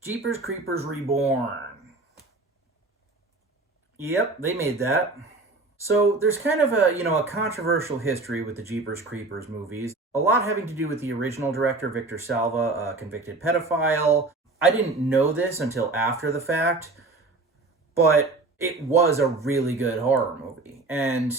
Jeepers Creepers Reborn. Yep, they made that. So there's kind of a controversial history with the Jeepers Creepers movies. A lot having to do with the original director, Victor Salva, a convicted pedophile. I didn't know this until after the fact, but it was a really good horror movie. And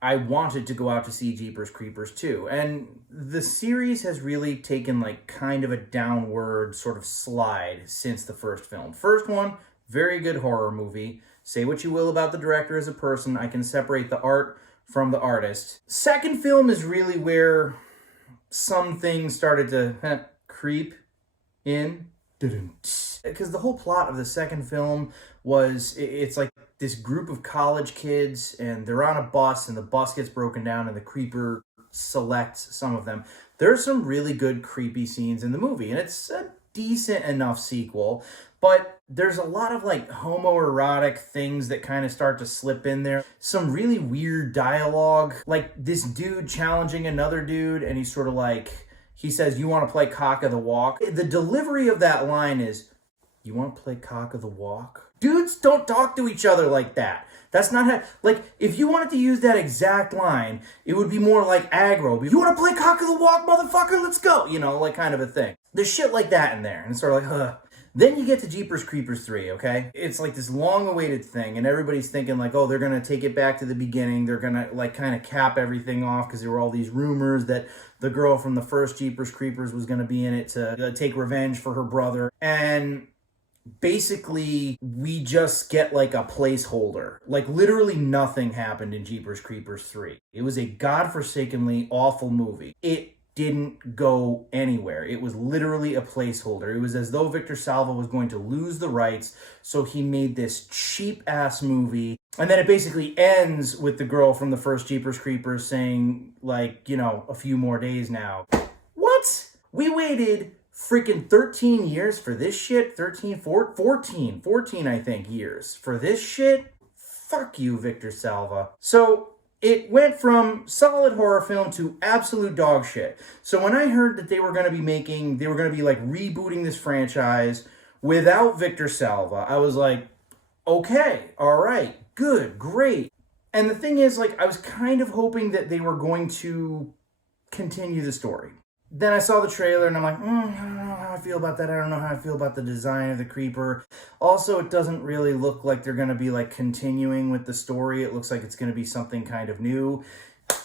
I wanted to go out to see Jeepers Creepers too. And the series has really taken like kind of a downward sort of slide since the first film. First one, very good horror movie. Say what you will about the director as a person, I can separate the art from the artist. Second film is really where some things started to creep in. Because the whole plot of the second film was it's like this group of college kids and they're on a bus and the bus gets broken down and the creeper selects some of them. There's some really good creepy scenes in the movie and it's a decent enough sequel, but there's a lot of like homoerotic things that kind of start to slip in there. Some really weird dialogue, like this dude challenging another dude and he's sort of like, he says, "You want to play cock of the walk?" The delivery of that line is, "You want to play cock of the walk?" Dudes don't talk to each other like that. That's not how, like, if you wanted to use that exact line, it would be more like aggro. "You want to play cock of the walk, motherfucker? Let's go." You know, like kind of a thing. There's shit like that in there. And it's sort of like, huh. Then you get to Jeepers Creepers 3, okay? It's like this long-awaited thing, and everybody's thinking like, oh, they're going to take it back to the beginning. They're going to like kind of cap everything off because there were all these rumors that the girl from the first Jeepers Creepers was going to be in it to take revenge for her brother. And basically, we just get like a placeholder. Like literally nothing happened in Jeepers Creepers 3. It was a godforsakenly awful movie. It didn't go anywhere. It was literally a placeholder. It was as though Victor Salva was going to lose the rights, so he made this cheap-ass movie. And then it basically ends with the girl from the first Jeepers Creepers saying, like, you know, a few more days now. What? We waited freaking 13 years for this shit? 14, I think, years for this shit? Fuck you, Victor Salva. So it went from solid horror film to absolute dog shit. So when I heard that they were going to be like rebooting this franchise without Victor Salva, I was like, okay, all right, good, great. And the thing is, like, I was kind of hoping that they were going to continue the story. Then I saw the trailer and I'm like, I don't know how I feel about that. I don't know how I feel about the design of the creeper. Also, it doesn't really look like they're going to be like continuing with the story. It looks like it's going to be something kind of new.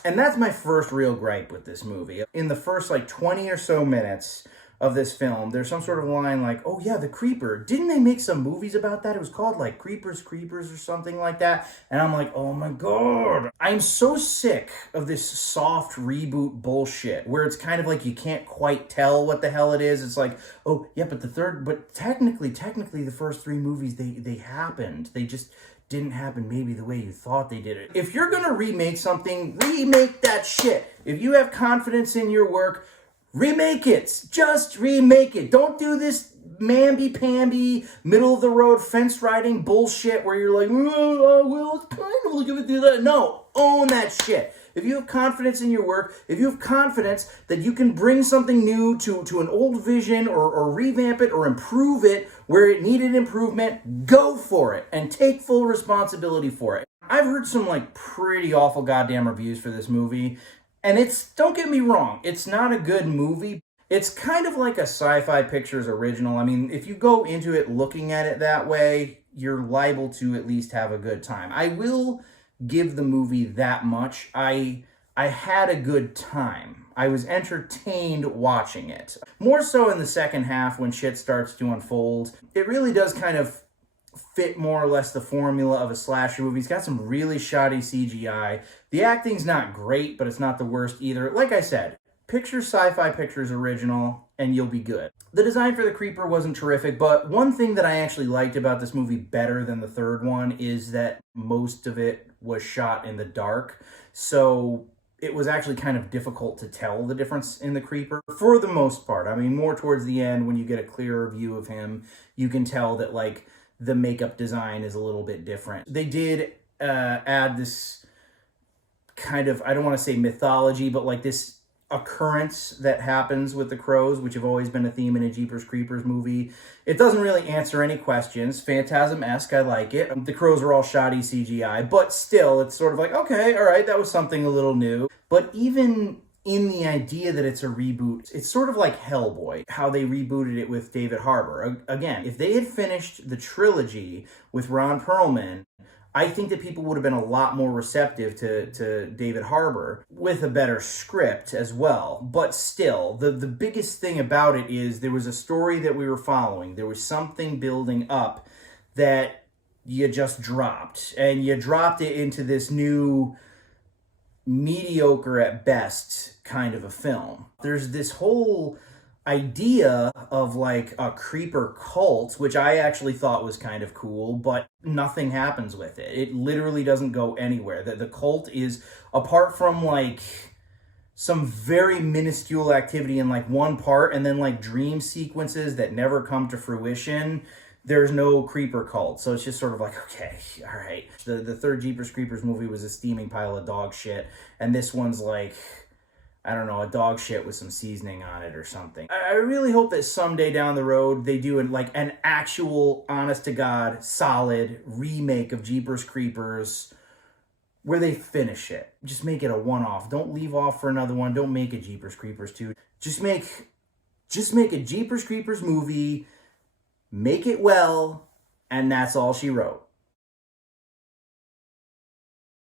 And that's my first real gripe with this movie. In the first like 20 or so minutes of this film, there's some sort of line like, "Oh yeah, the creeper. Didn't they make some movies about that? It was called like Creepers or something like that." And I'm like, oh my God. I'm so sick of this soft reboot bullshit where it's kind of like you can't quite tell what the hell it is. It's like, oh yeah, but technically the first three movies, they happened. They just didn't happen maybe the way you thought they did it. If you're gonna remake something, remake that shit. If you have confidence in your work, remake it. Just remake it. Don't do this mamby-pamby, middle-of-the-road fence riding bullshit where you're like, well, it's kind of like if it do that. No, own that shit. If you have confidence in your work, if you have confidence that you can bring something new to an old vision or revamp it or improve it where it needed improvement, go for it and take full responsibility for it. I've heard some like pretty awful goddamn reviews for this movie. And don't get me wrong, it's not a good movie. It's kind of like a Sci-Fi Pictures original. I mean, if you go into it looking at it that way, you're liable to at least have a good time. I will give the movie that much. I had a good time. I was entertained watching it. More so in the second half when shit starts to unfold. It really does kind of fit more or less the formula of a slasher movie. It's got some really shoddy CGI. The acting's not great, but it's not the worst either. Like I said, picture Sci-Fi Pictures original, and you'll be good. The design for the creeper wasn't terrific, but one thing that I actually liked about this movie better than the third one is that most of it was shot in the dark. So it was actually kind of difficult to tell the difference in the creeper for the most part. I mean, more towards the end when you get a clearer view of him, you can tell that like the makeup design is a little bit different. They did add this kind of, I don't want to say mythology, but like this occurrence that happens with the crows, which have always been a theme in a Jeepers Creepers movie. It doesn't really answer any questions. Phantasm-esque, I like it. The crows are all shoddy CGI, but still, it's sort of like, okay, all right, that was something a little new. But even in the idea that it's a reboot, it's sort of like Hellboy, how they rebooted it with David Harbour. Again, if they had finished the trilogy with Ron Perlman, I think that people would have been a lot more receptive to David Harbour with a better script as well. But still, the biggest thing about it is there was a story that we were following. There was something building up that you just dropped. And you dropped it into this new mediocre at best kind of a film. There's this whole idea of like a creeper cult, which I actually thought was kind of cool, but nothing happens with it. It literally doesn't go anywhere. The cult is, apart from like some very minuscule activity in like one part and then like dream sequences that never come to fruition, there's no creeper cult. So it's just sort of like, okay, all right. The third Jeepers Creepers movie was a steaming pile of dog shit, and this one's like, I don't know, a dog shit with some seasoning on it or something. I really hope that someday down the road they do an actual, honest to God, solid remake of Jeepers Creepers where they finish it. Just make it a one-off. Don't leave off for another one. Don't make a Jeepers Creepers 2. Just make a Jeepers Creepers movie, make it well, and that's all she wrote.